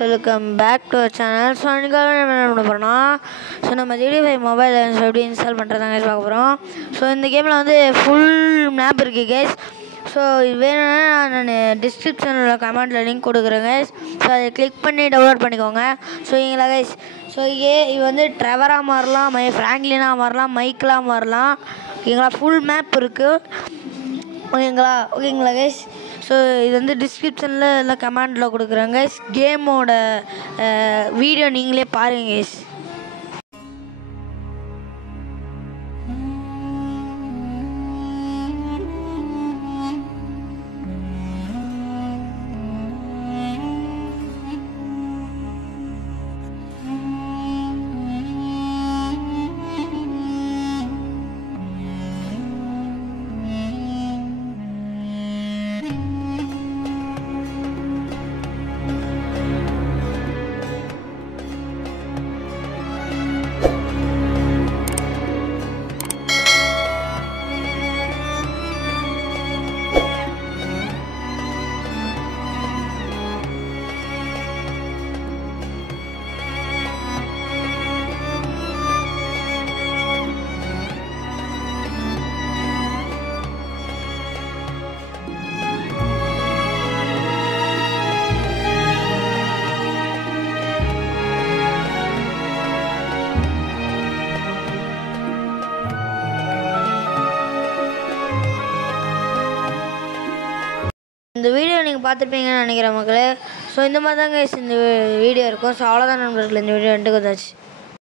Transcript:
Welcome back to our channel. So அன்றைக்காக நம்ம என்ன பண்ண போகிறோம்னா, ஸோ நம்ம ஜிடி5 மொபைல் எப்படி இன்ஸ்டால் பண்ணுறதாங்க பார்க்க போகிறோம். ஸோ இந்த கேமில் வந்து ஃபுல் மேப் இருக்குது கேஸ். ஸோ இது வேணும்னா நான் டிஸ்கிரிப்ஷனில் கமெண்ட்டில் லிங்க் கொடுக்குறேன் கைஸ். ஸோ அதை கிளிக் பண்ணி டவுன்லோட் பண்ணிக்கோங்க. ஸோ இங்களா கைஸ், ஸோ இது வந்து ட்ரெவராக மாறலாம், ஃப்ராங்க்லினாக மாறலாம், மைக்கெலாம் மாறலாம். ஓகேங்களா, ஃபுல் மேப் இருக்குது. ஓகேங்களா கைஸ். ஸோ இது வந்து டிஸ்கிரிப்ஷனில் எல்லாம் கமெண்டில் கொடுக்குறேன் கைஸ். கேமோட வீடியோ நீங்களே பாருங்கள் கைஸ். இந்த வீடியோ நீங்கள் பார்த்துருப்பீங்கன்னு நினைக்கிறேன் மக்களே. ஸோ இந்த மாதிரி தாங்க இந்த வீடியோ இருக்கும். ஸோ அவ்வளோதான் நண்பர்கள், இந்த வீடியோ ரெண்டுக்கு வந்தாச்சு.